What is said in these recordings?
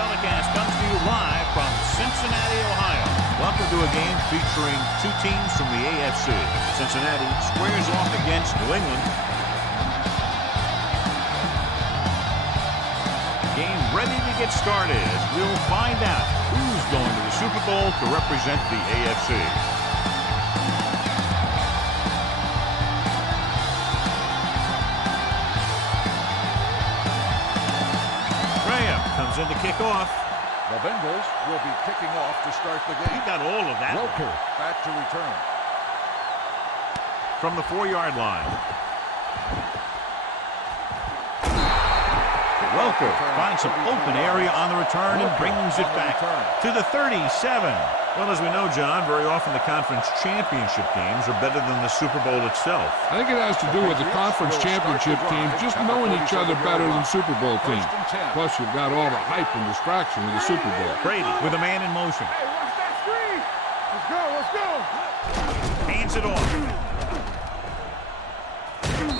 telecast comes to you live from Cincinnati, Ohio. Welcome to a game featuring two teams from the AFC. Cincinnati squares off against New England. Game ready to get started as we'll find out who's going to the Super Bowl to represent the AFC. Comes in to kick off. The Bengals will be kicking off to start the game. He got all of that. Welker back to return. From the 4-yard line. Welker finds some open area on the return and brings it back to the 37. Well, as we know, John, very often the conference championship games are better than the Super Bowl itself. I think it has to do with the conference championship teams just knowing each other better than Super Bowl teams. Plus, you've got all the hype and distraction with the Super Bowl. Brady with a man in motion. Hey, watch that screen. Let's go. Hands it off.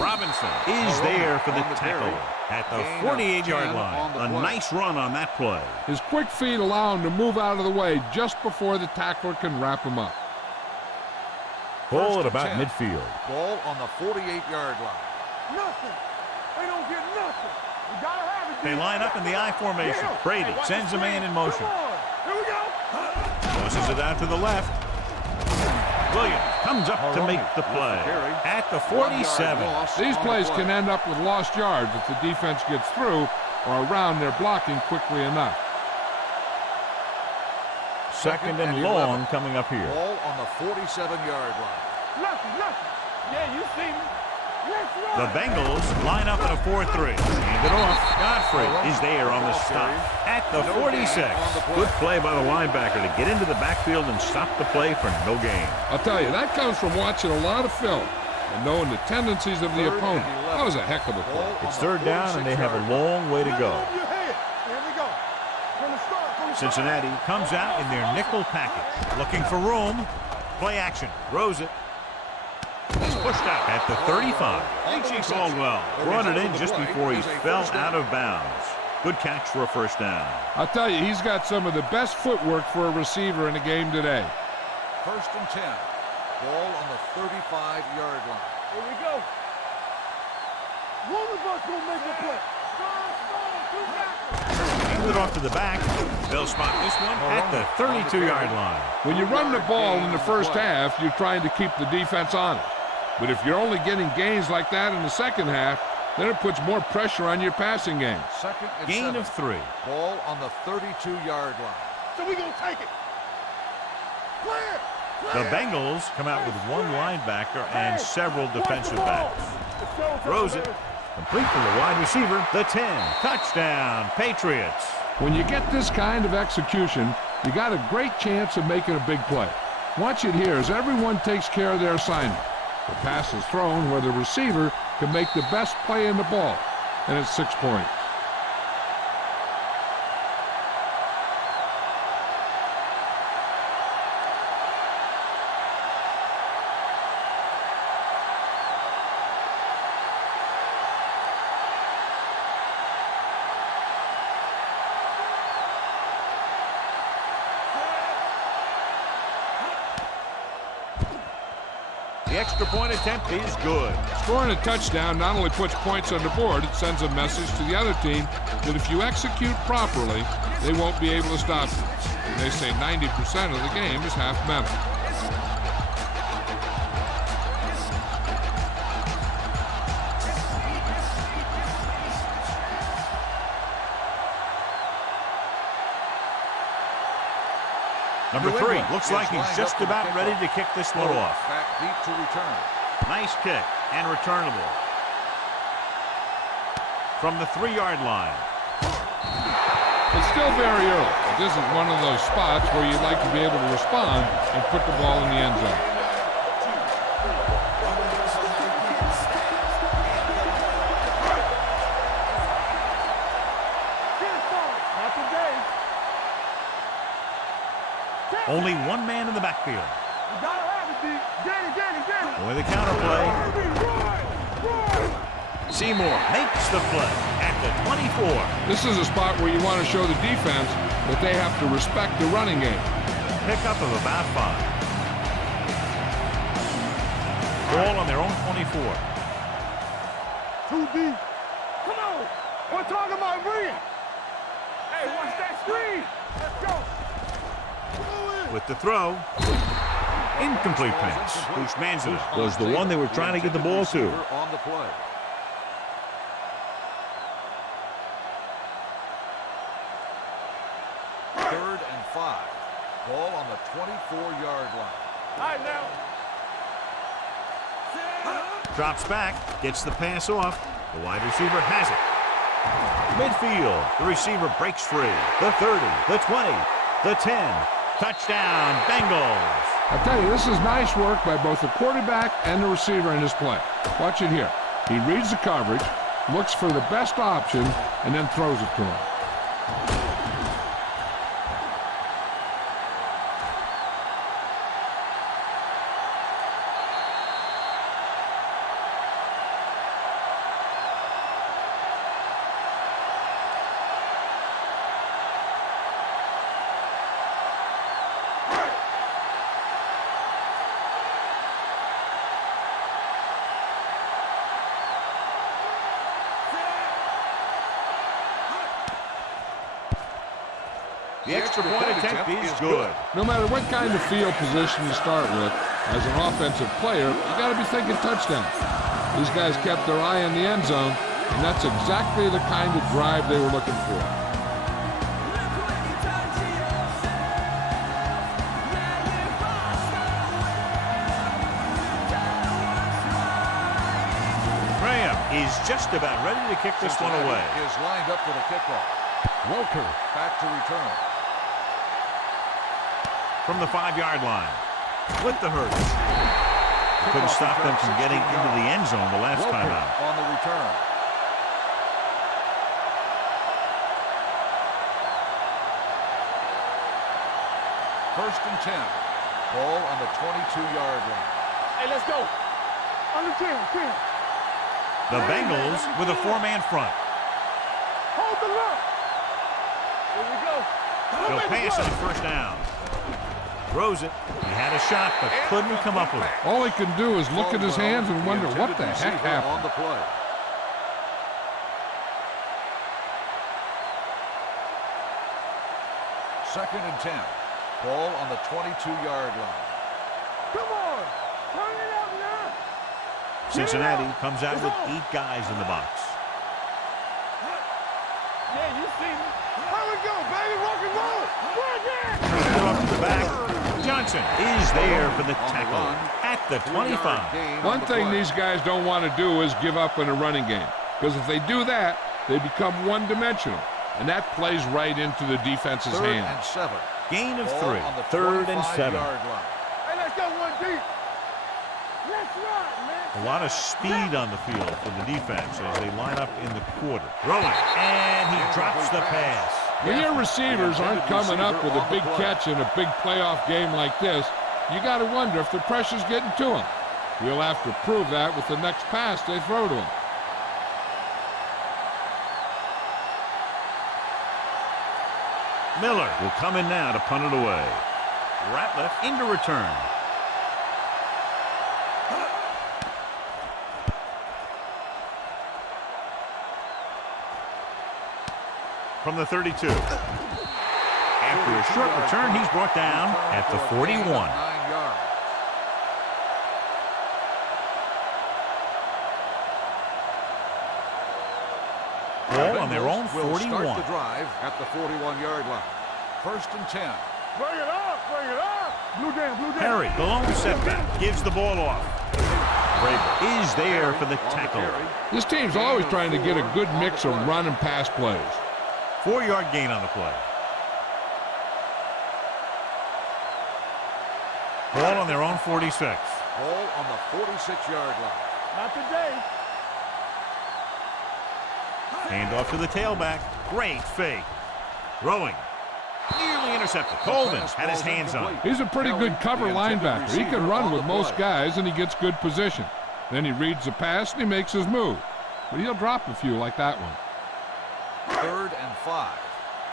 Robinson is there for the tackle at the 48-yard line. A nice run on that play. His quick feet allow him to move out of the way just before the tackler can wrap him up. Ball at about midfield. Ball on the 48-yard line. Nothing. They don't get nothing. We gotta have it. They line up in the I formation. Brady sends a man in motion. Here we go. Tosses it out to the left. Williams comes up to make the play at the 47. These plays can end up with lost yards if the defense gets through or around their blocking quickly enough. Second and long coming up here. Ball on the 47-yard line. Nothing. Yeah, you see me. Let's run. The Bengals line up in a 4-3. Hand it off. Godfrey is there on the stop at the 46. Good play by the linebacker to get into the backfield and stop the play for no gain. I'll tell you, that comes from watching a lot of film and knowing the tendencies of the opponent. That was a heck of a play. It's third down, and they have a long way to go. Cincinnati comes out in their nickel package. Looking for room. Play action. Throws it. He's pushed out at the 35. H.E. Caldwell brought it in just before he fell out of bounds. Good catch for a first down. I'll tell you, he's got some of the best footwork for a receiver in the game today. First and 10. Ball on the 35-yard line. Here we go. One of us will make a play. Hand it off to the back. They'll spot this one at the 32-yard line. When you run the ball in the first half, you're trying to keep the defense honest. But if you're only getting gains like that in the second half, then it puts more pressure on your passing game. Second and Gain 7. of 3. Ball on the 32-yard line. So we gonna take it. Clear. The Bengals come out with one linebacker and several defensive backs. Throws it. Complete to the wide receiver. The 10. Touchdown, Patriots. When you get this kind of execution, you got a great chance of making a big play. Watch it here as everyone takes care of their assignment. The pass is thrown where the receiver can make the best play in the ball, and it's 6 points. The extra point attempt is good. Scoring a touchdown not only puts points on the board, it sends a message to the other team that if you execute properly, they won't be able to stop you. And they say 90% of the game is half mental. Number 3 looks like he's just about ready to kick this one off. Back deep to return. Nice kick and returnable. From the 3-yard line. It's still very early, but this is one of those spots where you'd like to be able to respond and put the ball in the end zone. Only one man in the backfield. We gotta have it, D. Get it. With a counter play. Seymour makes the play at the 24. This is a spot where you want to show the defense that they have to respect the running game. Pickup of about 5. Ball on their own 24. Too deep. Come on. We're talking about bringing. Hey, watch that screen. Let's go. With the throw. Incomplete pass. Usmanza was the one they were trying to get the ball to. On the play. Third and 5. Ball on the 24-yard line. All right, now. Drops back, gets the pass off. The wide receiver has it. Midfield, the receiver breaks free. The 30, the 20, the 10. Touchdown, Bengals. I tell you, this is nice work by both the quarterback and the receiver in this play. Watch it here. He reads the coverage, looks for the best option, and then throws it to him. The extra point attempt is good. No matter what kind of field position you start with, as an offensive player, you got to be thinking touchdown. These guys kept their eye on the end zone, and that's exactly the kind of drive they were looking for. Graham is just about ready to kick this one away. Is lined up for the kickoff. Walker Back to return. From the 5-yard line. With the Hurts. Couldn't stop them from getting into the end zone the last time out. On the return. First and 10. Ball on the 22-yard line. Hey, let's go. On the 10. The Bengals with a 4-man front. Hold the look. Here we go. They'll pass on first down. Throws it. He had a shot, but couldn't come up with it. all he can do is look at his hands and wonder what the heck On happened. the play. Second and 10. Ball on the 22-yard line. Come on. Turn it up now. Cincinnati comes out with 8 guys in the box. Yeah, you see me. Here we go, baby. Rock and roll. Run there. Throw up to the back. Johnson is there for the tackle at the 25. One thing these guys don't want to do is give up in a running game, because if they do that, they become one-dimensional, and that plays right into the defense's Third hand. and 7. Gain of Ball 3. on the 3rd and 7. 25-yard line. Hey, let's go one deep. Let's run, man. A lot of speed on the field for the defense as they line up in the quarter. Throwing, and he drops the pass. When your receivers aren't coming up with a big catch in a big playoff game like this, you got to wonder if the pressure's getting to them. You'll have to prove that with the next pass they throw to him. Miller will come in now to punt it away. Ratliff into return. From the 32. After a short return, he's brought down at the 41. 9 yards. Ball on their own Will 41. start the drive at the 41-yard line. First and 10. Bring it up. Bring it up. Blue down. Perry, the lone setback, gives the ball off. Braver is there for the tackle. This team's always trying to get a good mix of run and pass plays. 4-yard gain on the play. Ball on their own 46. Ball on the 46-yard line. Not today. Hand off to the tailback. Great fake. Throwing. Nearly intercepted. Colvin had his hands on it. He's a pretty good cover linebacker. He can run with most guys, and he gets good position. Then he reads the pass, and he makes his move. But he'll drop a few like that one. 3rd and 5.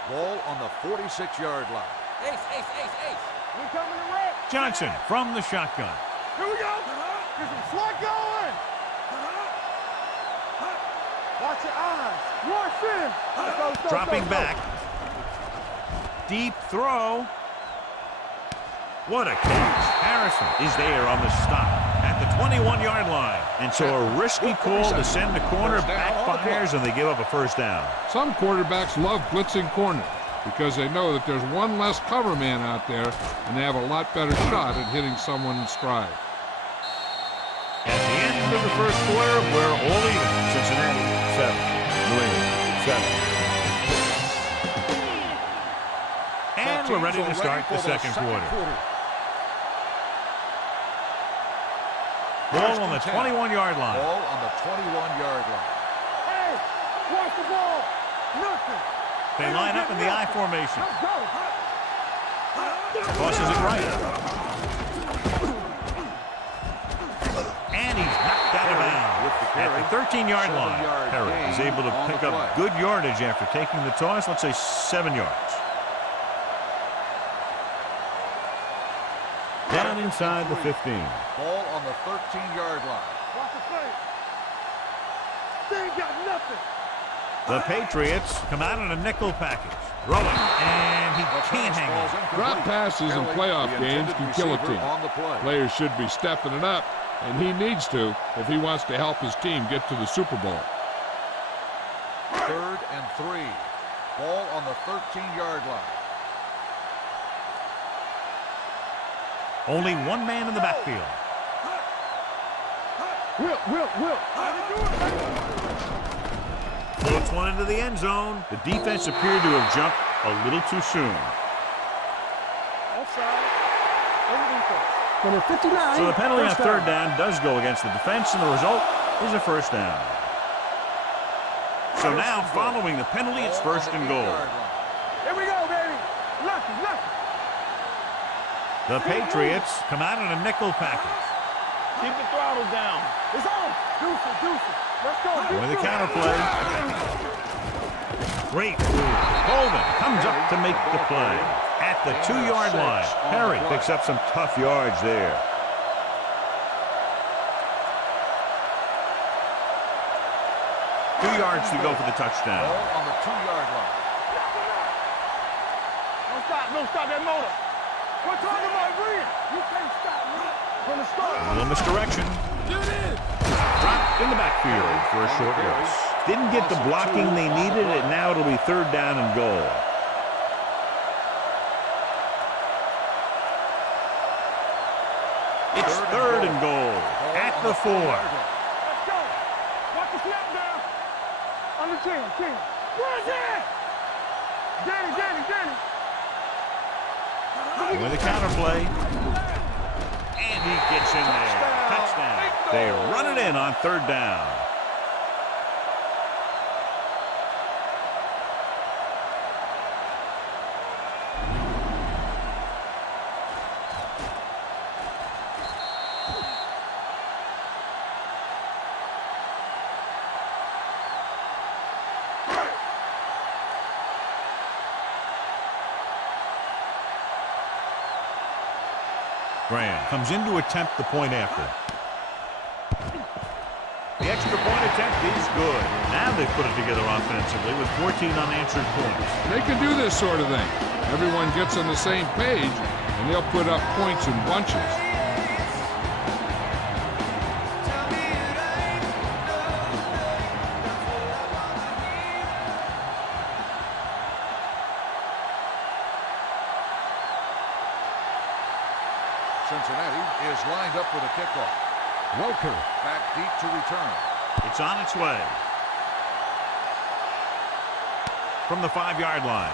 Ball on the 46-yard line. Ace, ace, ace, ace. We coming to red. Johnson from the shotgun. Here we go. Get some slug going. Watch your eyes. Rush in. Go, Dropping back. Deep throw. What a catch. Harrison is there on the stop at the 21-yard line. And so a risky call to send the corner backfires and they give up a first down. Some quarterbacks love blitzing corners because they know that there's one less cover man out there and they have a lot better shot at hitting someone in stride. At the end of the first quarter, we're all even. Cincinnati 7, New England 7. And we're ready to start the second quarter. Ball on the 21-yard line. Ball on the 21-yard line. Hey, watch the ball. Nothing. They line up in the I formation. Let's go. Tosses it right. And he's knocked out of bounds at the 13-yard line. Perry is able to pick up good yardage after taking the toss. Let's say 7 yards. Down inside the 15. Ball on the 13-yard line. Watch the play. They ain't got nothing. The Patriots come out in a nickel package. Rolling, and he can't hang on. Drop passes in playoff games can kill a team. On the play. Players should be stepping it up, and he needs to if he wants to help his team get to the Super Bowl. 3rd and 3. Ball on the 13-yard line. Only one man in the backfield. Will. Floats one into the end zone. The defense appeared to have jumped a little too soon. Offside. Number 59. So the penalty on third down does go against the defense, and the result is a first down. So now, following the penalty, it's first and goal. Here we go, baby. Lucky. The Patriots come out in a nickel package. Keep the throttle down. It's on. Deuce. Let's go. With the counterplay. Great move. Holden comes up to make the play. At the 2-yard line, Perry picks up some tough yards there. Two yards to go for the touchdown. Ball on the 2-yard line. Don't stop that motor. We're talking about Reed. You can't stop me. From the start. A little misdirection. Dropped in the backfield for a short loss. Didn't get the blocking they needed, and now it'll be third down and goal. It's third and goal at the 4. Let's go. Watch the snap down. On the 10. Where's it? Danny. With a counterplay. And he gets in there. Touchdown. They run it in on third down. Graham comes in to attempt the point after. The extra point attempt is good. Now they've put it together offensively with 14 unanswered points. They can do this sort of thing. Everyone gets on the same page, and they'll put up points in bunches. Cincinnati is lined up for the kickoff. Welker Back deep to return. It's on its way. From the 5-yard line.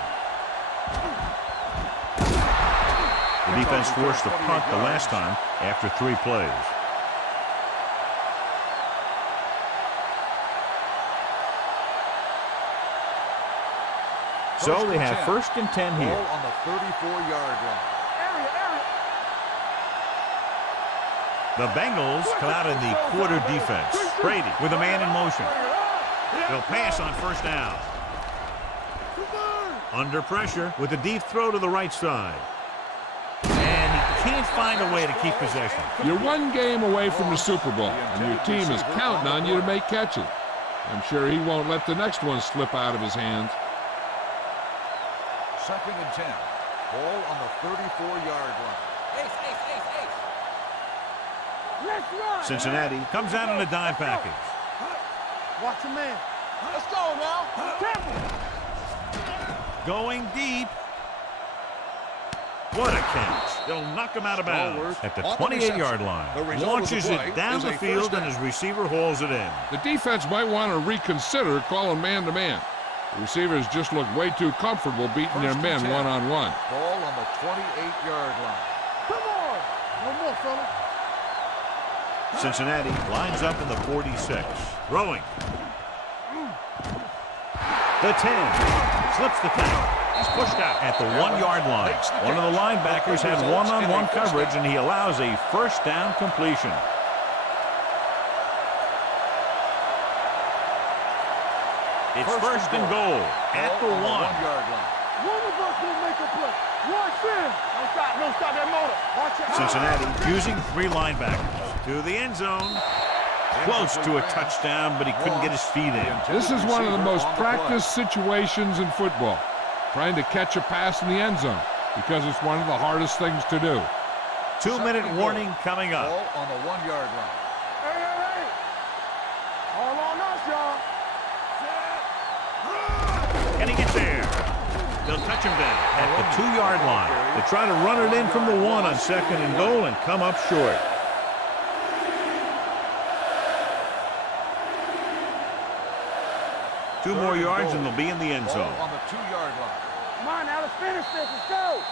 The defense forced a punt the last time after 3 plays. So they have first and 10 here. Ball on the 34-yard line. The Bengals come out in the quarter defense. Brady with a man in motion. They'll pass on first down. Under pressure with a deep throw to the right side. And he can't find a way to keep possession. You're one game away from the Super Bowl, and your team is counting on you to make catches. I'm sure he won't let the next one slip out of his hands. 2nd and 10. Ball on the 34-yard line. Let's run. Cincinnati comes out in a dime package. Watch your man. Let's go now. Temple. Going deep. What a catch. They'll knock him out of bounds at the 28-yard line. Launches it down the field, and his receiver hauls it in. The defense might want to reconsider calling man-to-man. The receivers just look way too comfortable beating their men one-on-one. Ball on the 28-yard line. Come on. One more, fella. Cincinnati lines up in the 46. Throwing. The 10. Slips the tackle. He's pushed out at the 1-yard line. One of the linebackers had one-on-one coverage, and he allows a first down completion. It's first and goal at the 1-yard line. One of us will make a play. Watch in. Don't stop that motor. Watch it. Cincinnati using 3 linebackers to the end zone. Close to a touchdown, but he couldn't get his feet in. This is one of the most practiced situations in football, trying to catch a pass in the end zone, because it's one of the hardest things to do. 2-minute warning coming up. Ball on the 1-yard line. Hey. All on us, y'all. And he gets there. They'll touch him down at the 2-yard line. They try to run it in from the 1 on 2nd and goal and come up short. Two more yards and they'll be in the end zone. On the 2-yard line. Come on, now let's finish this. Let's go.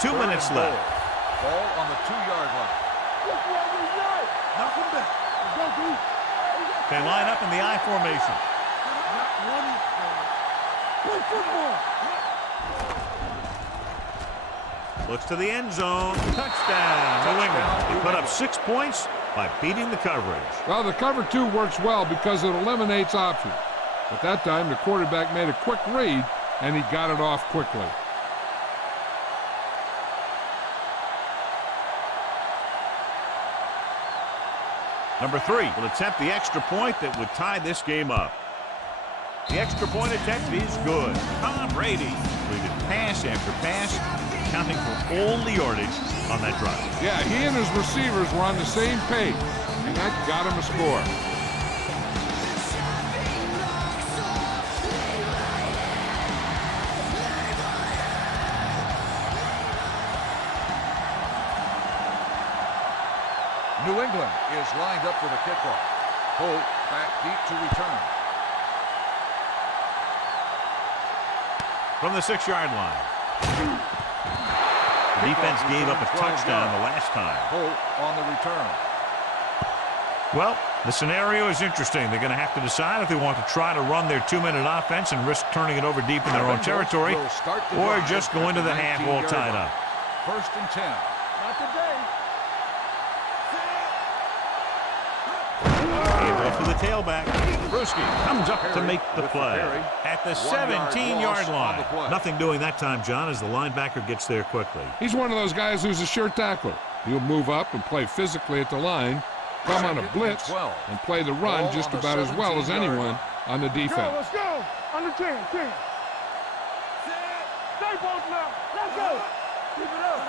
Two minutes left. Ball on the 2-yard line. Look what we got. Knock him back. Go deep. They line up in the I formation. Not running. Play football. Looks to the end zone. Touchdown, New England. They put up 6 points by beating the coverage. Well, the cover 2 works well because it eliminates options. But that time, the quarterback made a quick read, and he got it off quickly. Number 3 will attempt the extra point that would tie this game up. The extra point attempt is good. Tom Brady completed pass after pass, counting for all the yardage on that drive. Yeah, he and his receivers were on the same page, and that got him a score. New England is lined up for the kickoff. Holt back deep to return. From the 6-yard line. The defense gave up a touchdown the last time. Holt on the return. Well, the scenario is interesting. They're going to have to decide if they want to try to run their 2-minute offense and risk turning it over deep in their own territory, or just go into the half all tied up. First and 10. Not today. Handoff to the tailback. Brewski comes up to make the play at the 17-yard line. Nothing doing that time, John, as the linebacker gets there quickly. He's one of those guys who's a sure tackler. He'll move up and play physically at the line, come on a blitz, and play the run just about as well as anyone on the defense. Let's go. On the 10. Stay both now. Let's go. Keep it up.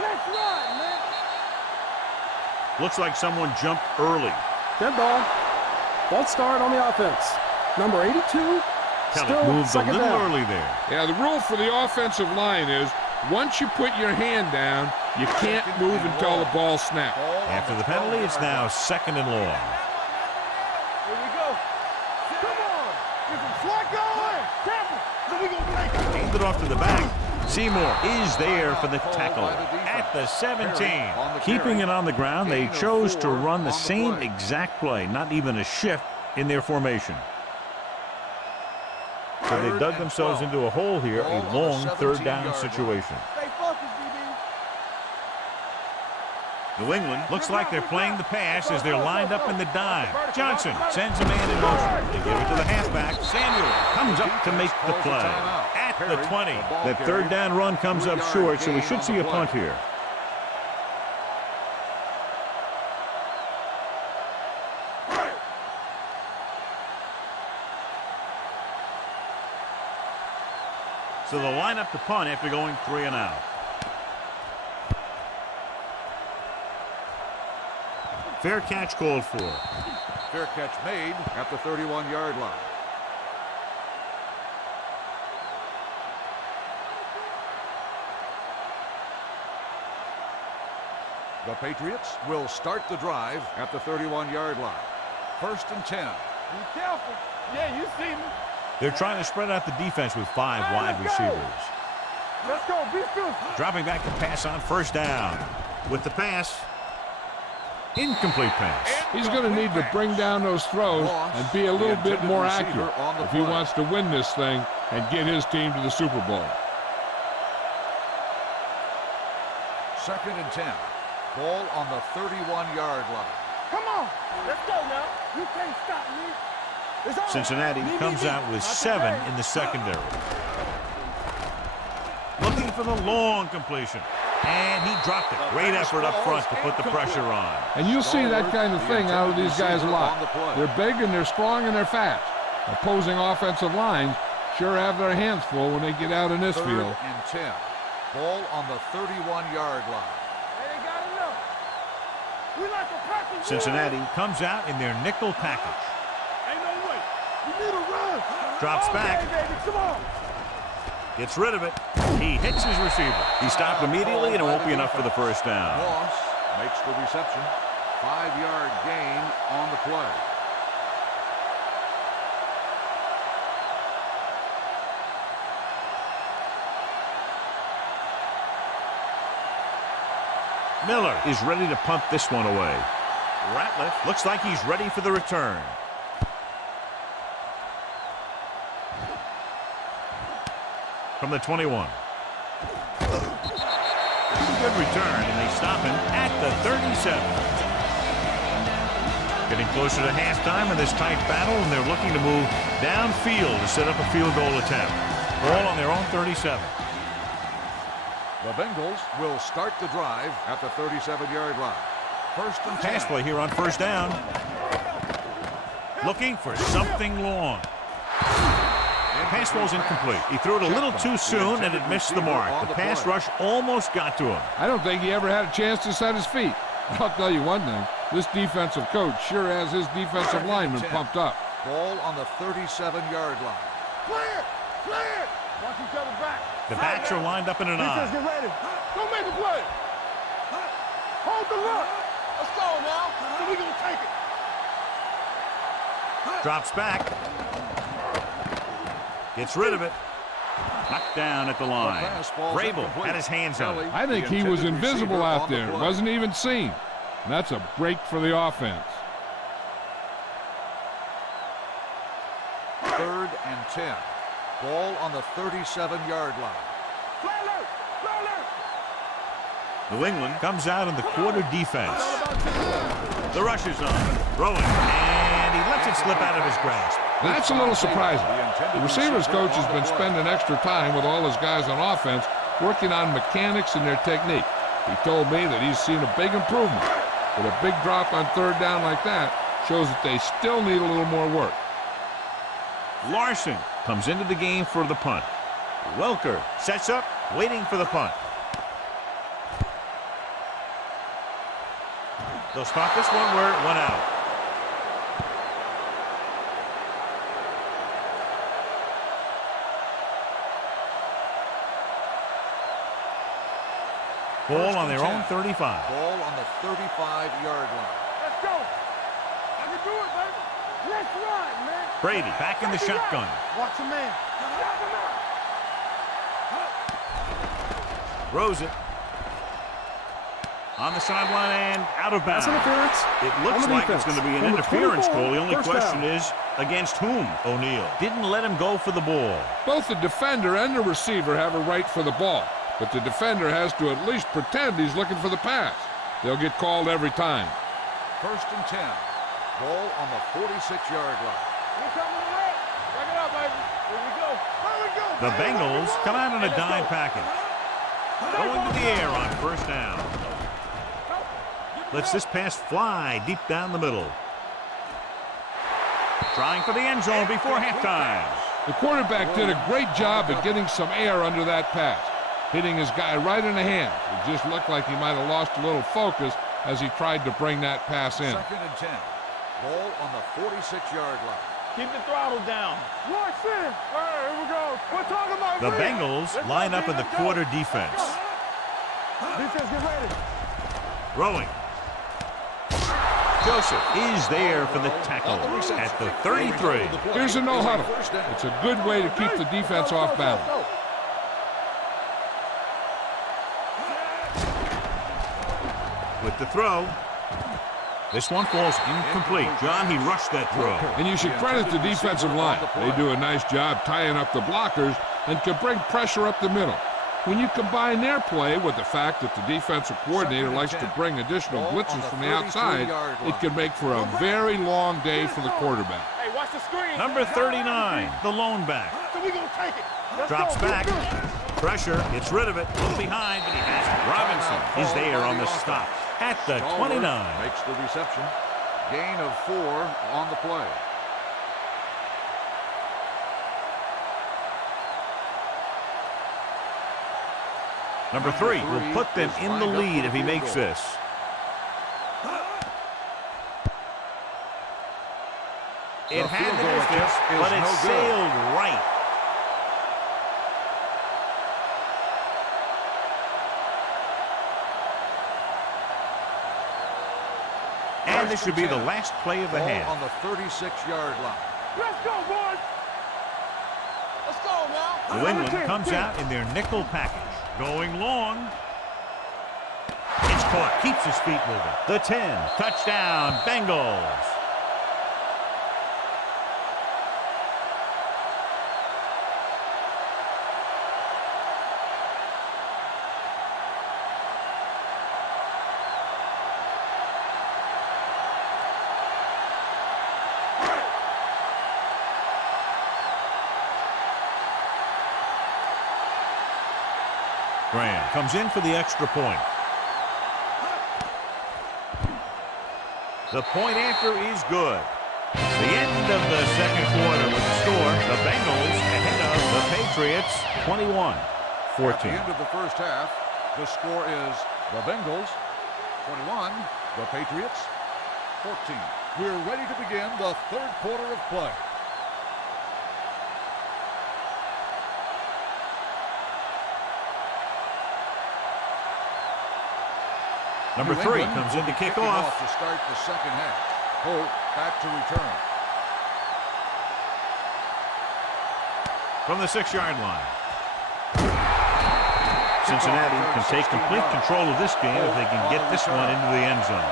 Let's run, man. Looks like someone jumped early. Dead ball. False start on the offense. Number 82. Still moved a little early there. Yeah, the rule for the offensive line is once you put your hand down, you can't move until the ball snaps. After the penalty, it's now 2nd and long. Here we go. Come on. Get some slack going. Temple. So we gonna make it. Handed off to the back. Seymour is there for the tackle at the 17. Keeping it on the ground, they chose to run the same exact play, not even a shift in their formation. So they dug themselves into a hole here, a long third down situation. Stay focused, DB. New England looks like they're playing the pass as they're lined up in the dime. Johnson sends a man in motion. They give it to the halfback. Samuel comes up to make the play. At the 20. That third down run comes up short, so we should see a punt here. So they'll line up the punt after going 3 and out. Fair catch called for. Fair catch made at the 31-yard line. The Patriots will start the drive at the 31-yard line. 1st and 10. Be careful. Yeah, you see me. They're trying to spread out the defense with 5 wide receivers. Let's go. Be still. Dropping back to pass on 1st down. With the pass. Incomplete pass. He's going to need to bring down those throws and be a little bit more accurate if he wants to win this thing and get his team to the Super Bowl. 2nd and 10. Ball on the 31-yard line. Come on. Let's go now. You can't stop me. It's all Cincinnati right. comes out with 7 in the secondary. Looking for the long completion. And he dropped it. Great effort up front to put the pressure on. And you'll see that kind of thing out of these guys a lot. They're big and they're strong and they're fast. Opposing offensive lines sure have their hands full when they get out in this 3rd field. and 10. Ball on the 31-yard line. They ain't got enough. We like a practice. Cincinnati comes out in their nickel package. Ain't no way. You need a run. Drops back. Baby. Come on. Gets rid of it. He hits his receiver. He stopped immediately and it won't be enough for the 1st down. Moss makes the reception. 5-yard gain on the play. Miller is ready to punt this one away. Ratliff looks like he's ready for the return. From the 21. Good return, and they stop him at the 37. Getting closer to halftime in this tight battle, and they're looking to move downfield to set up a field goal attempt. Ball on their own 37. The Bengals will start the drive at the 37-yard line. 1st and 10. Pass play here on 1st down. Looking for something long. Pass ball's incomplete. He threw it a little too soon and it missed the mark. The pass rush almost got to him. I don't think he ever had a chance to set his feet. I'll tell you one thing. This defensive coach sure has his defensive linemen pumped up. Ball on the 37-yard line. Clear. Clear. Watch each other back. The backs are lined up in an Defense, eye. get ready. Don't make a play. Hold the look. Let's go now. So we gonna take it. Drops back. Gets rid of it. Knocked down at the line. Vrabel had his hands on it. I think he was invisible out there. Wasn't even seen. And that's a break for the offense. 3rd and 10. Ball on the 37-yard line. Play alert. Play alert. New England comes out in the quarter defense. The rush is on. Throwing. And he lets it slip out of his grasp. That's a little surprising. The receivers coach has been spending extra time with all his guys on offense working on mechanics and their technique. He told me that he's seen a big improvement. But a big drop on 3rd down like that shows that they still need a little more work. Larson comes into the game for the punt. Welker sets up, waiting for the punt. They'll spot this one where it went out. Ball on their own 35. Ball on the 35-yard line. Let's go. I can do it, baby. Let's run, man. Brady back in the shotgun. Watch a man. Throws it. On the sideline and out of bounds. That's interference. It looks On the like it's defense. going to be an Number interference 24, goal. The only first question down. is against whom? O'Neal didn't let him go for the ball. Both the defender and the receiver have a right for the ball, but the defender has to at least pretend he's looking for the pass. They'll get called every time. 1st and 10. Ball on the 46-yard line. Break it up, baby. Here we go. Here we go. The Bengals come out in a dime package. Going to the air on 1st down. Lets this pass fly deep down the middle. Trying for the end zone before halftime. The quarterback did a great job at getting some air under that pass, hitting his guy right in the hand. It just looked like he might have lost a little focus as he tried to bring that pass in. 2nd and 10. Ball on the 46-yard line. Keep the throttle down. Watch this. All right, here we go. We're talking about The read. Bengals line up in the quarter defense. Defense, get ready. Throwing. Joseph is there for the tackle at the 33. Here's a no huddle. It's a good way to keep the defense off balance. With the throw. This one falls incomplete. John, he rushed that throw. And you should credit the defensive line. They do a nice job tying up the blockers and can bring pressure up the middle. When you combine their play with the fact that the defensive coordinator likes to bring additional blitzes from the outside, it can make for a very long day for the quarterback. Hey, watch the screen. Number 39, the lone back. So we gonna take it. Let's Drops go. back. Pressure, gets rid of it. Look behind, but he has it. Robinson is there on the stop at the 29. Makes the reception. Gain of 4 on the play. Number 3 will put them in the lead if he makes this. It had the distance, but it sailed right. And this should be the last play of the half. On the 36-yard line. Let's go, boys. Let's go now. New England comes out in their nickel package. Going long. It's caught. Keeps his feet moving. The 10. Touchdown, Bengals. Graham comes in for the extra point. The point after is good. It's the end of the second quarter with the score. The Bengals ahead of the Patriots 21-14. At the end of the first half, the score is the Bengals 21, the Patriots 14. We're ready to begin the third quarter of play. Number 3 comes in to kick off. To start the second half. Holt back to return. From the 6-yard line. Cincinnati can take complete control of this game if they can get this one into the end zone.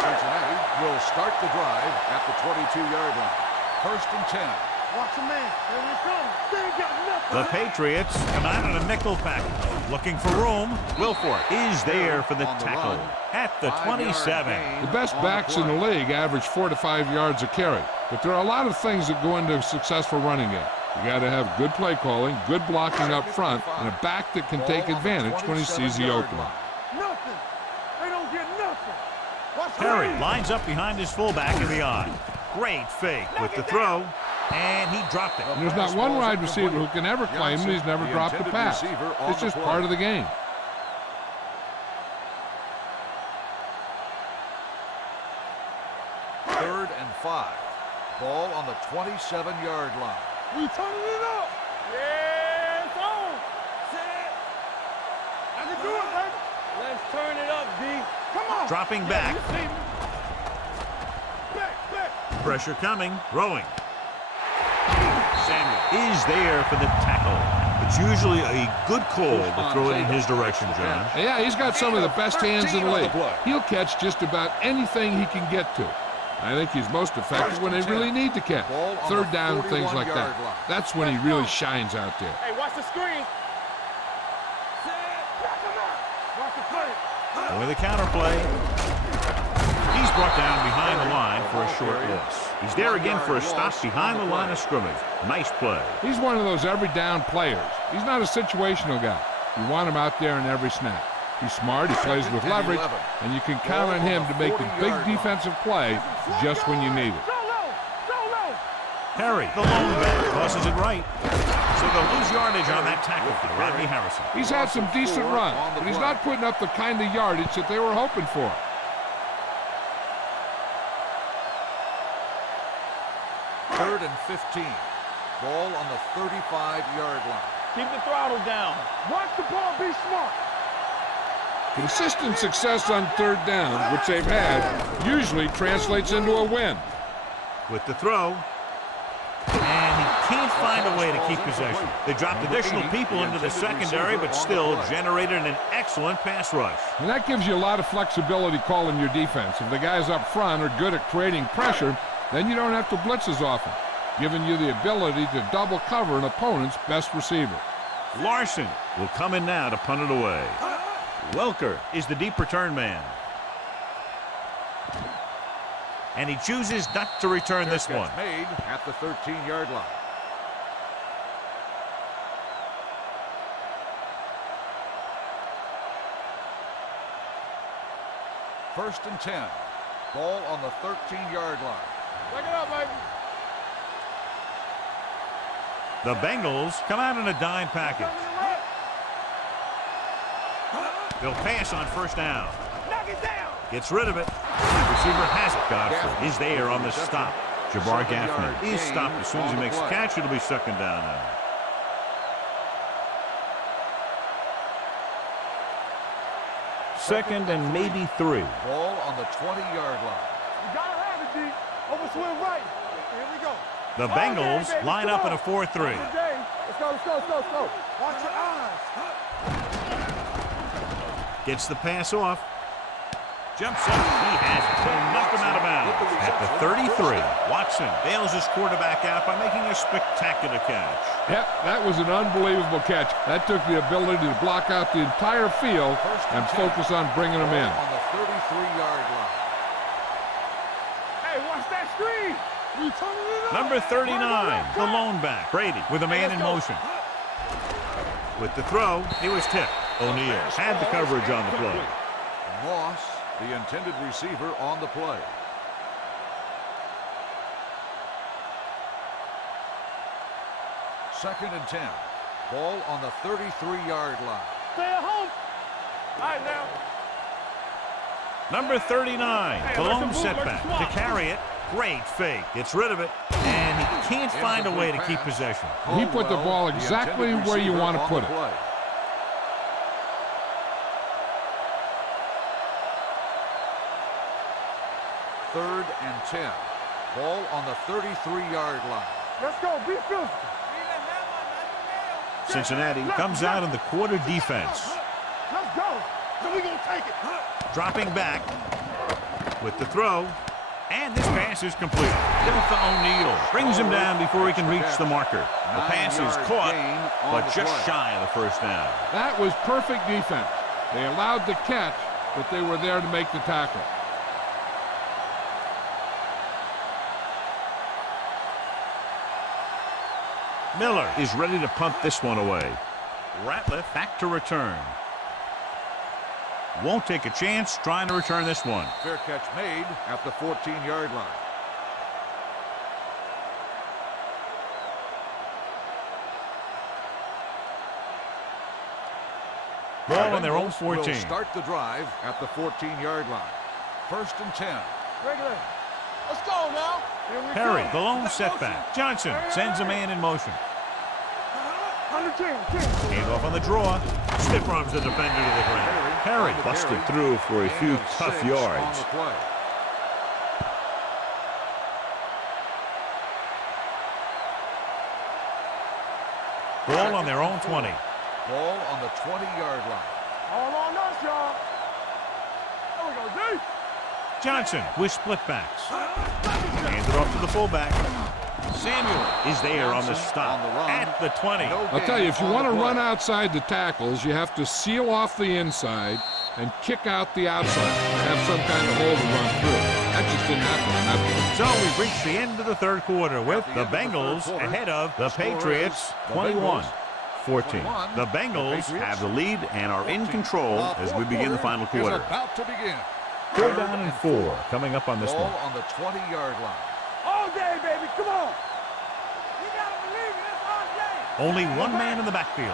Cincinnati will start the drive at the 22-yard line. 1st and 10. Watch the man. Here we come. They ain't got nothing. The Patriots come out in a nickel package. Looking for room. Wilfork is there for the tackle at the 27. The best backs in the league average 4 to 5 yards a carry. But there are a lot of things that go into a successful running game. You got to have good play calling, good blocking up front, and a back that can take advantage when he sees the opening. Nothing. They don't get nothing. Watch the Perry man. lines up behind his fullback in the eye. Great fake with the throw, and he dropped it. And there's not one wide receiver who can ever claim that he's never dropped a pass. It's just part of the game. Third and 5. Ball on the 27-yard line. We turning it up. Yeah, it's on. Set. I can do it, baby. Let's turn it up, D. Come on. Dropping back. You see me? Back. Pressure coming. Throwing. Samuel is there for the tackle. It's usually a good call to throw it in his direction, John. Yeah, he's got some of the best hands in the league. He'll catch just about anything he can get to. I think he's most effective when they really need to catch. Third down, things like that. That's when he really shines out there. Hey, watch the screen. With a counter play. He's brought down behind the line for a short loss. He's there again for a stop behind the line of scrimmage. Nice play. He's one of those every down players. He's not a situational guy. You want him out there in every snap. He's smart, he plays with leverage, and you can count on him to make the big defensive play just when you need it. Harry, the lone back, tosses it right. So they'll lose yardage on that tackle for Rodney Harrison. He's had some decent runs, but he's not putting up the kind of yardage that they were hoping for. Third and 15. Ball on the 35-yard line. Keep the throttle down. Watch the ball, be smart. Consistent success on third down, which they've had, usually translates into a win. With the throw. And he can't find a way to keep possession. They dropped additional people into the secondary, but still generated an excellent pass rush. And that gives you a lot of flexibility calling your defense. If the guys up front are good at creating pressure, then you don't have to blitz as often, giving you the ability to double cover an opponent's best receiver. Larson will come in now to punt it away. Welker is the deep return man. And he chooses not to return this one. Made at the 13-yard line. First and 10. Ball on the 13-yard line. Pick it up, baby. The Bengals come out in a dime package. They'll pass on first down. Knock it down. Gets rid of it. The receiver has it. Godfrey is there on the stop. Jabbar Gaffney is stopped as soon as he makes the catch. It'll be second down now. Second and maybe 3. Ball on the 20-yard line. You gotta have it, D. Over swing right. Here we go. The Bengals line up in a 4-3. Let's go, let's go, let's go, let's go. Watch your eyes. Gets the pass off. Jumps up. He has it. They'll knock him out of bounds. At the 33, Watson bails his quarterback out by making a spectacular catch. Yep, that was an unbelievable catch. That took the ability to block out the entire field and focus on bringing them in. On the 33-yard line. Hey, watch that screen. Number 39, the lone back. Brady with a man in motion. With the throw, he was tipped. O'Neal had the coverage on the play. Moss, the intended receiver, on the play. Second and 10. Ball on the 33-yard line. Stay at home. All right, now. Number 39, the lone setback to carry it. Great fake. Gets rid of it. And he can't find a way to keep possession. He put the ball exactly where you want to put it. Third and 10. Ball on the 33-yard line. Let's go. Be physical. Cincinnati comes out in the quarter defense. Let's go. So we gonna take it. Dropping back with the throw. And this pass is complete. Delta O'Neal brings him down before he can reach the marker. The pass is caught, but just shy of the first down. That was perfect defense. They allowed the catch, but they were there to make the tackle. Miller is ready to punt this one away. Ratliff back to return. Won't take a chance trying to return this one. Fair catch made at the 14-yard line. Ball on their own 14. Will start the drive at the 14-yard line. First and 10. Regular. Let's go now. Perry, the lone setback. Johnson sends a man in motion. 110. Hand off on the draw. Stiff arms the defender to the ground. Perry busted through for a few tough yards. Ball on their own 20. Ball on the 20-yard line. All on us, y'all. There we go, D. Johnson with split backs. Handed off to the fullback. Samuel is there on the stop at the 20. I'll tell you, if you want to run outside the tackles, you have to seal off the inside and kick out the outside. Have some kind of hole to run through. That just didn't happen on that play. So we've reached the end of the third quarter with the Bengals ahead of the Patriots 21-14. The Bengals have the lead and are in control as we begin the final quarter. About to begin. 3rd down and 4 coming up on this Ball one. on the 20-yard line. All day, baby. Come on. You got to believe it. It's all day. Only one man in the backfield.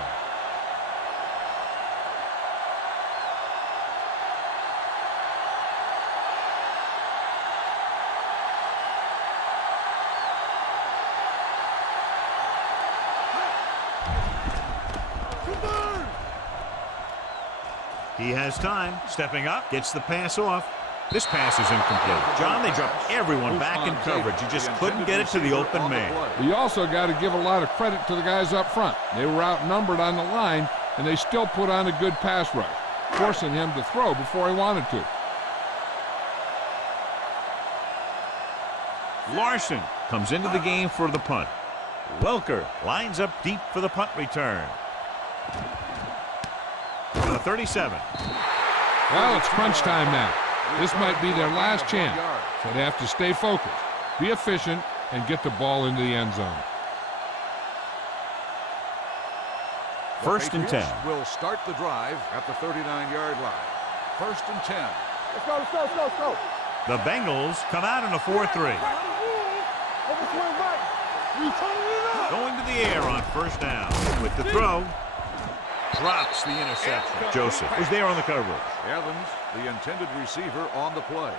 He has time. Stepping up, gets the pass off. This pass is incomplete. John, they dropped everyone back in coverage. You just couldn't get it to the open man. You also got to give a lot of credit to the guys up front. They were outnumbered on the line, and they still put on a good pass rush, forcing him to throw before he wanted to. Larson comes into the game for the punt. Welker lines up deep for the punt return. The 37. Well, it's crunch time now. This might be their last chance, so they have to stay focused, be efficient, and get the ball into the end zone. 1st and 10. Will start the drive at the 39-yard line. 1st and 10. Let's go, let's go, let's go, let's go. The Bengals come out in a 4-3. Overswing right. We turning it up. Going to the air on 1st down. With the throw. Drops the interception. Joseph is there on the coverage. Evans, the intended receiver, on the play.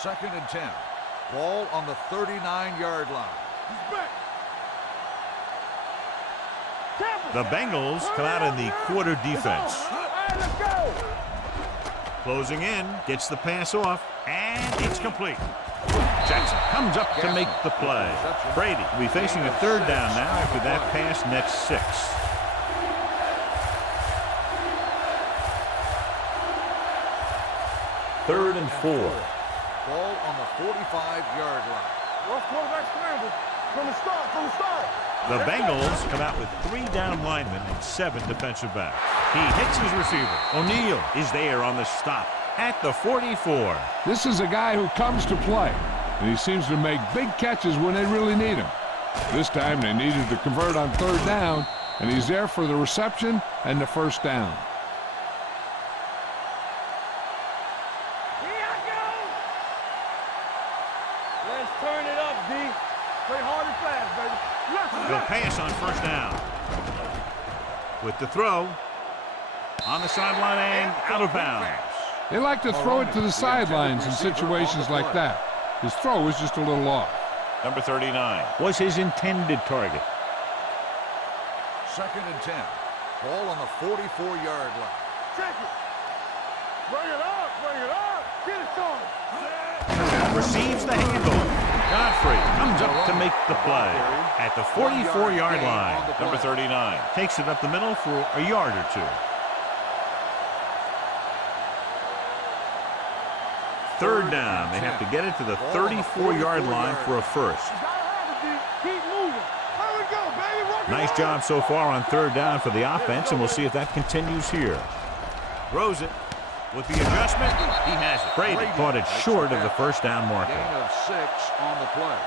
Second and 10. Ball on the 39-yard line. He's back. The Bengals come out in the quarter defense. All right, let's go. Closing in, gets the pass off, and it's complete. Jackson comes up to make the play. Brady will be facing a 3rd down now after that pass nets 6. Third and 4. Ball on the 45-yard line. Rough quarterback scramble. From the start. The Bengals come out with 3 down linemen and 7 defensive backs. He hits his receiver. O'Neal is there on the stop at the 44. This is a guy who comes to play, and he seems to make big catches when they really need him. This time they needed to convert on 3rd down, and he's there for the reception and the 1st down. Here I go. Let's turn it up, D. Play hard and fast, baby. They'll pass on 1st down. With the throw on the sideline and out of bounds. They like to throw it to the sidelines in situations like that. His throw was just a little off. Number 39 was his intended target. 2nd and 10. Ball on the 44-yard line. Check it. Bring it up. Get it going. Receives the handle. Godfrey comes up to make the play at the 44-yard line. Number 39 takes it up the middle for a yard or 2. 3rd down. They have to get it to the 34-yard line for a 1st. Keep moving. There we go, baby. Nice job so far on 3rd down for the offense, and we'll see if that continues here. Throws it with the adjustment. He has it. Brady caught it short of the 1st down marker. Gain of 6 on the play.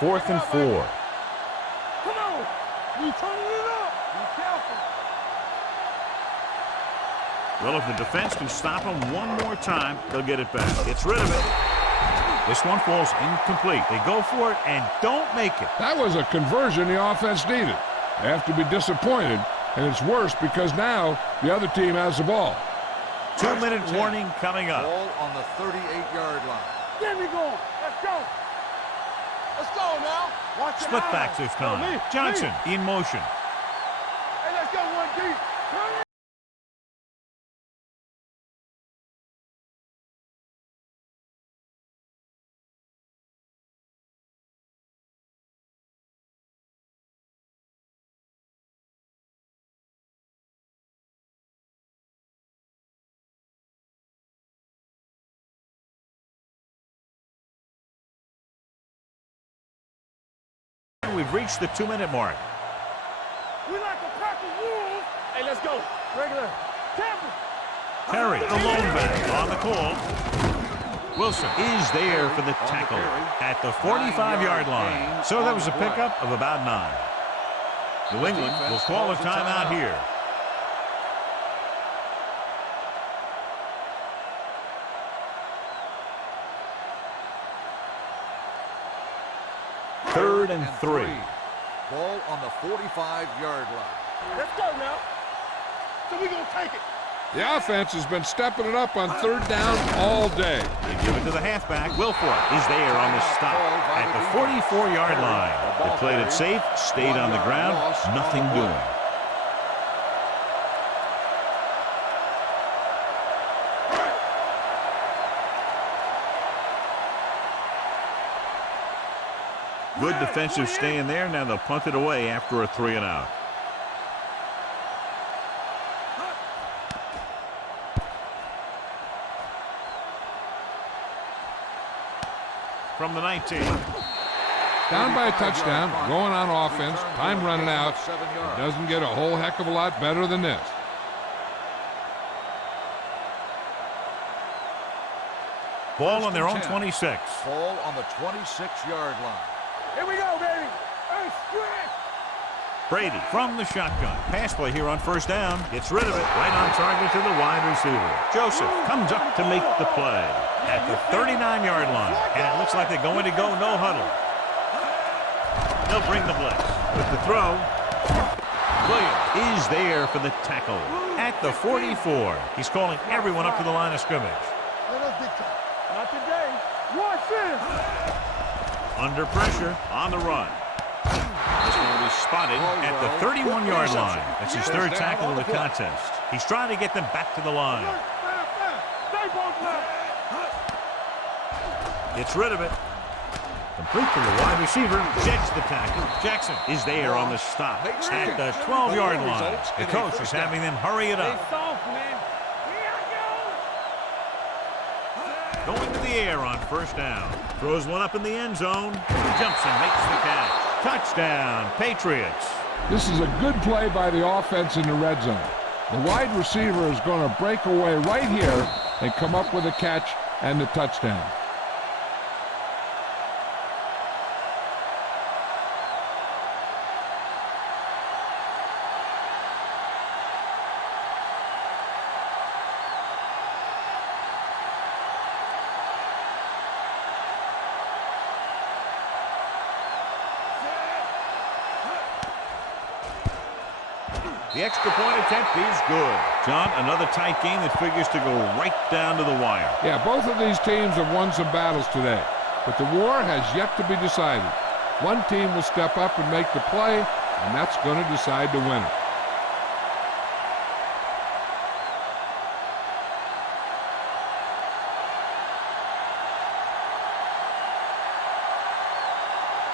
Fourth and 4. Come on. You turning it up. Be careful. Well, if the defense can stop him one more time, they'll get it back. Gets rid of it. This one falls incomplete. They go for it and don't make it. That was a conversion the offense needed. They have to be disappointed, and it's worse because now the other team has the ball. 2-minute warning coming up. Ball on the 38-yard line. Get me going. Let's go. Let's go now. Watch your Split eyes. backs this time. Me. Johnson in motion. Hey, let's go, 1D. we've reached the 2-minute mark. We like to pack the wolves. Hey, let's go. Regular. Tampa. Terry, the lone back, on the call. Wilson is there for the tackle at the 45-yard line. So that was a pickup of about 9. New England will call a timeout here. Third and 3. Ball on the 45-yard line. Let's go now. So we gonna take it. The offense has been stepping it up on third down all day. They give it to the halfback. Wilford is there on the stop at the 44-yard line. They played it safe, stayed on the ground, nothing doing. Good defensive stand there. Now they'll punt it away after a 3-and-out. From the 19. Down by a touchdown, going on offense, time running out. It doesn't get a whole heck of a lot better than this. Ball on their own 26. Ball on the 26-yard line. Here we go, baby. Hey, stretch. Brady from the shotgun. Pass play here on first down. Gets rid of it. Right on target to the wide receiver. Joseph comes up to make the play at the 39-yard line. And it looks like they're going to go no huddle. They'll bring the blitz. With the throw, Williams is there for the tackle at the 44. He's calling everyone up to the line of scrimmage. Not today. Watch this. Under pressure on the run. This one will be spotted at the 31-yard line. That's his third tackle of the contest. He's trying to get them back to the line. Gets rid of it. Complete to the wide receiver. Jets the tackle. Jackson is there on the stop at the 12-yard line. The coach is having them hurry it up. Going to the air on first down. Throws one up in the end zone. Jumps and makes the catch. Touchdown, Patriots. This is a good play by the offense in the red zone. The wide receiver is going to break away right here and come up with a catch and the touchdown. The extra point attempt is good. John, another tight game that figures to go right down to the wire. Yeah, both of these teams have won some battles today, but the war has yet to be decided. One team will step up and make the play, and that's going to decide the winner.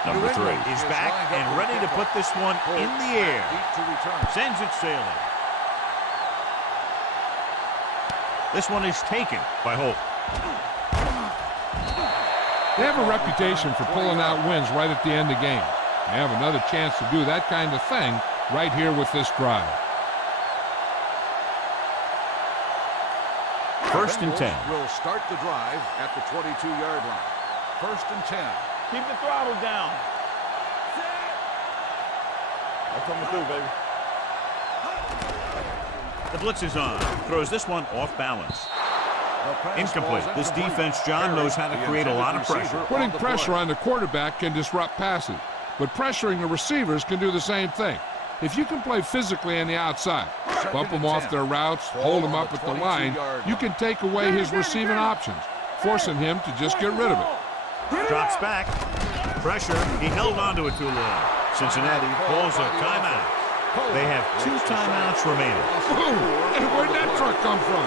Number 3 is back and ready to put this one in the air. Sends it sailing. This one is taken by Holt. They have a reputation for pulling out wins right at the end of games. They have another chance to do that kind of thing right here with this drive. First and 10. Will start the drive at the 22-yard line. First and 10. Keep the throttle down. I'm coming through, baby. The blitz is on. Throws this one off balance. Incomplete. This defense, John, knows how to create a lot of pressure. Putting pressure on the quarterback can disrupt passes, but pressuring the receivers can do the same thing. If you can play physically on the outside, bump them off their routes, hold them up at the line, you can take away his receiving options, forcing him to just get rid of it. Drops back. Pressure. He held onto it too long. Cincinnati calls a timeout. They have 2 timeouts remaining. Ooh, where'd that truck come from?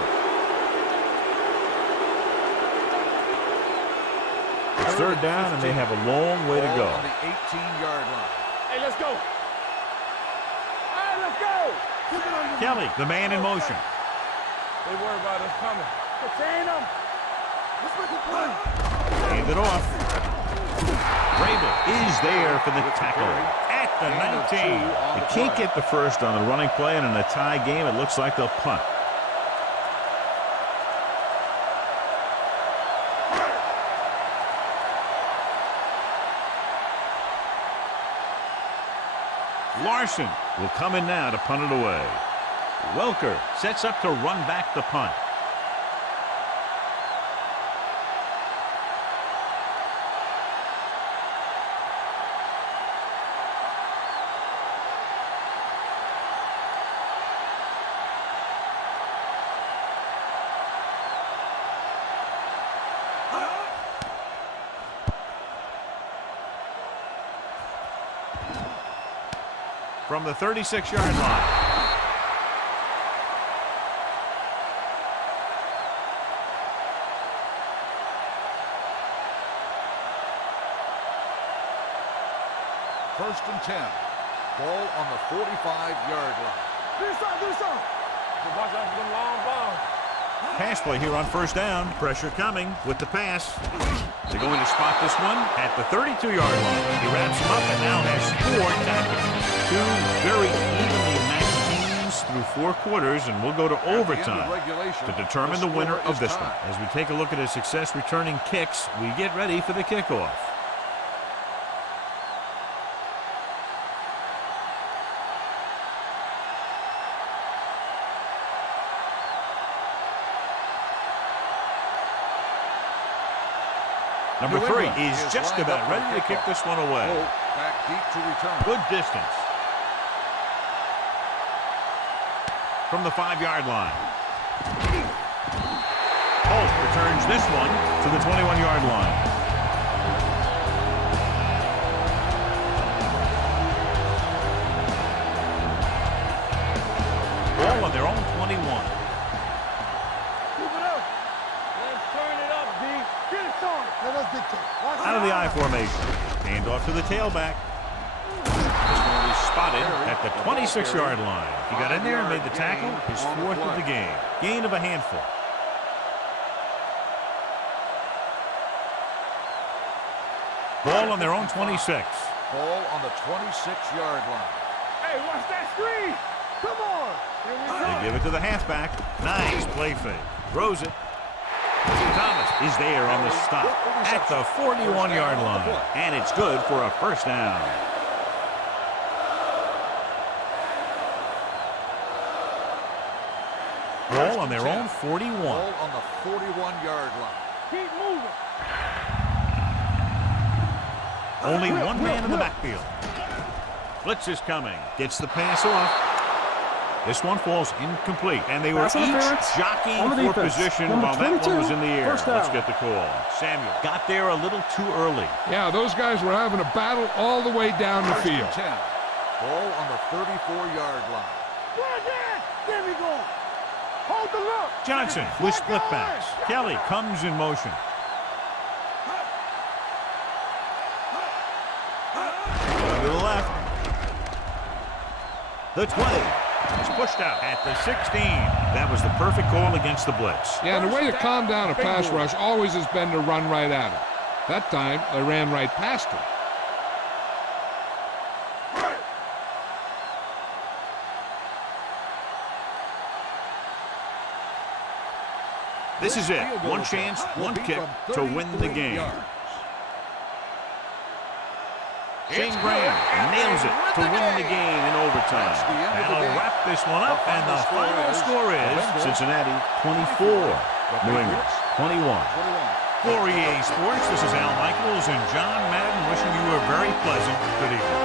It's third down, and they have a long way to go. On the 18-yard line. Hey, let's go. Hey, let's go. Kelly, the man in motion. They worry about us coming. Contain them. Let's make a play. Hand it off. Vrabel is there for the tackle at the 19. They can't get the first on the running play, and in a tie game, it looks like they'll punt. Larson will come in now to punt it away. Welker sets up to run back the punt. From the 36-yard line. First and 10. Ball on the 45-yard line. Do something. Watch out for them long balls. Pass play here on first down. Pressure coming with the pass. They're going to spot this one at the 32-yard line. He wraps him up and now has 4 tackles. Two very evenly matched teams through 4 quarters, and we'll go to overtime to determine the winner of this one. As we take a look at his success returning kicks, we get ready for the kickoff. Number 3 is just about ready to kick this one away. Back deep to return. Good distance. From the 5-yard line. Holt returns this one to the 21-yard line. Ball on their own 21. Out of the I formation. Hand off to the tailback. This one was spotted at the 26-yard line. He got in there and made the tackle, his 4th of the game. Gain of a handful. Ball on their own 26. Ball on the 26-yard line. Hey, watch that screen. Come on. Here we go. They give it to the halfback. Nice play fake. Throws it. Thomas is there on the stop at the 41-yard line. And it's good for a first down. Ball on their own 41. Ball on the 41-yard line. Keep moving. Only one man in the backfield. Blitz is coming. Gets the pass off. This one falls incomplete, and they were each jockeying for position while that one was in the air. Let's get the call. Samuel got there a little too early. Yeah, those guys were having a battle all the way down the field. 10. Ball on the 34-yard line. There we go. Hold the look. Johnson with split backs. Kelly comes in motion. Going to the left. The 20. He's pushed out at the 16. That was the perfect call against the blitz. Yeah, and the way to calm down a pass rush always has been to run right at him. That time, they ran right past him. This is it. One chance, one kick to win the game. Shane Graham nails it to win the game in overtime. That'll wrap this one up, and the final score is Cincinnati 24, New England 21. For EA Sports, this is Al Michaels and John Madden wishing you a very pleasant good evening.